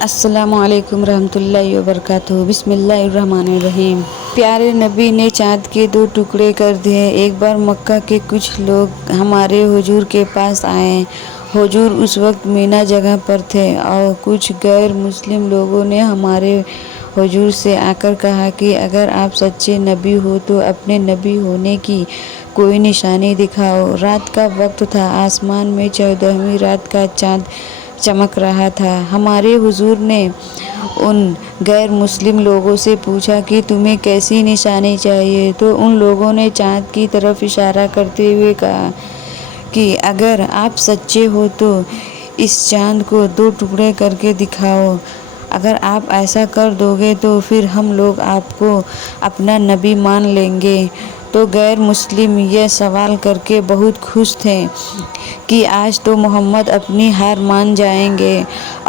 السلام علیکم ورحمۃ اللہ وبرکاتہ۔ بسم اللہ الرحمن الرحیم۔ پیارے نبی نے چاند کے 2 ٹکڑے کر دیے۔ ایک بار مکہ کے کچھ لوگ ہمارے حضور کے پاس آئے۔ حضور اس وقت مینا جگہ پر تھے اور کچھ غیر مسلم لوگوں نے ہمارے حضور سے آ کر کہا کہ اگر آپ سچے نبی ہو تو اپنے نبی ہونے کی کوئی نشانی دکھاؤ۔ رات کا وقت تھا، آسمان میں 14ویں رات کا چاند چمک رہا تھا۔ ہمارے حضور نے ان غیر مسلم لوگوں سے پوچھا کہ تمہیں کیسی نشانی چاہیے، تو ان لوگوں نے چاند کی طرف اشارہ کرتے ہوئے کہا کہ اگر آپ سچے ہو تو اس چاند کو 2 ٹکڑے کر کے دکھاؤ۔ اگر آپ ایسا کر دو گے تو پھر ہم لوگ آپ کو اپنا نبی مان لیں گے۔ تو غیر مسلم یہ سوال کر کے بہت خوش تھے کہ آج تو محمد اپنی ہار مان جائیں گے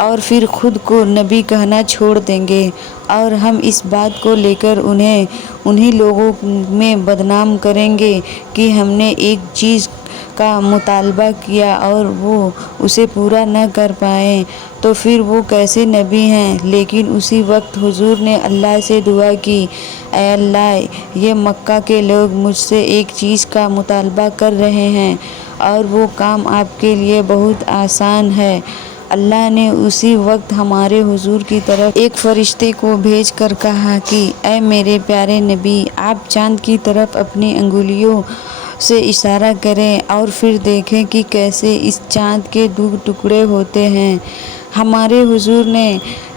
اور پھر خود کو نبی کہنا چھوڑ دیں گے، اور ہم اس بات کو لے کر انہی لوگوں میں بدنام کریں گے کہ ہم نے ایک چیز کا مطالبہ کیا اور وہ اسے پورا نہ کر پائے، تو پھر وہ کیسے نبی ہیں۔ لیکن اسی وقت حضور نے اللہ سے دعا کی، اے اللہ، یہ مکہ کے لوگ مجھ سے ایک چیز کا مطالبہ کر رہے ہیں اور وہ کام آپ کے لیے بہت آسان ہے۔ اللہ نے اسی وقت ہمارے حضور کی طرف ایک فرشتے کو بھیج کر کہا کہ اے میرے پیارے نبی، آپ چاند کی طرف اپنی انگلیوں سے اشارہ کریں اور پھر دیکھیں کہ کیسے اس چاند کے 2 ٹکڑے ہوتے ہیں۔ ہمارے حضور نے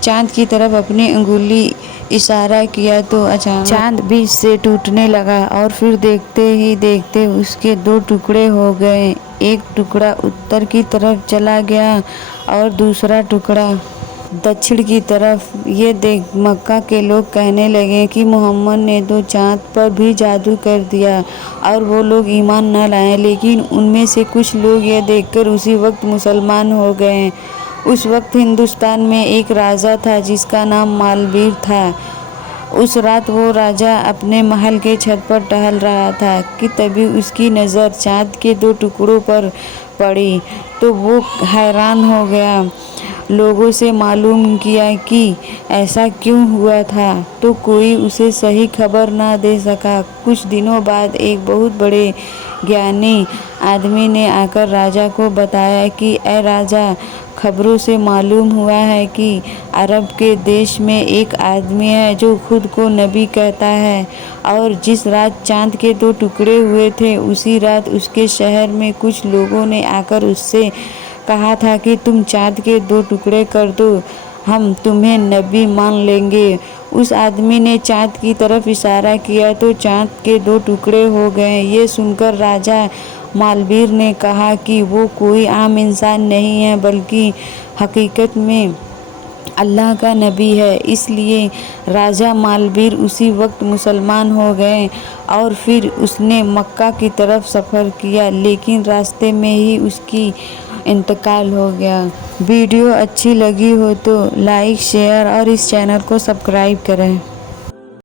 چاند کی طرف اپنی انگلی اشارہ کیا تو اچانک چاند بیچ سے ٹوٹنے لگا اور پھر دیکھتے ہی دیکھتے اس کے 2 ٹکڑے ہو گئے۔ ایک ٹکڑا اتر کی طرف چلا گیا اور دوسرا ٹکڑا دکشن کی طرف۔ یہ دیکھ مکہ کے لوگ کہنے لگے کہ محمد نے تو چاند پر بھی جادو کر دیا، اور وہ لوگ ایمان نہ لائے۔ لیکن ان میں سے کچھ لوگ یہ دیکھ کر اسی وقت مسلمان ہو گئے۔ اس وقت ہندوستان میں ایک راجا تھا جس کا نام مالبیر تھا۔ اس رات وہ راجا اپنے محل کے چھت پر ٹہل رہا تھا کہ تبھی اس کی نظر چاند کے 2 ٹکڑوں پر پڑی تو وہ حیران ہو گیا۔ لوگوں سے معلوم کیا کہ ایسا کیوں ہوا تھا تو کوئی اسے صحیح خبر نہ دے سکا۔ کچھ دنوں بعد ایک بہت بڑے گیانی آدمی نے آ کر راجا کو بتایا کہ اے راجا، خبروں سے معلوم ہوا ہے کہ عرب کے دیش میں ایک آدمی ہے جو خود کو نبی کہتا ہے، اور جس رات چاند کے 2 ٹکڑے ہوئے تھے اسی رات اس کے شہر میں کچھ لوگوں نے آ کر اس سے کہا تھا کہ تم چاند کے 2 ٹکڑے کر دو، ہم تمہیں نبی مان لیں گے۔ اس آدمی نے چاند کی طرف اشارہ کیا تو چاند کے 2 ٹکڑے ہو گئے۔ یہ سن کر راجا مالبیر نے کہا کہ وہ کوئی عام انسان نہیں ہے بلکہ حقیقت میں اللہ کا نبی ہے۔ اس لیے راجا مالبیر اسی وقت مسلمان ہو گئے اور پھر اس نے مکہ کی طرف سفر کیا، لیکن راستے میں ہی اس کی انتقال ہو گیا۔ ویڈیو اچھی لگی ہو تو لائک، شیئر اور اس چینل کو سبسکرائب کریں۔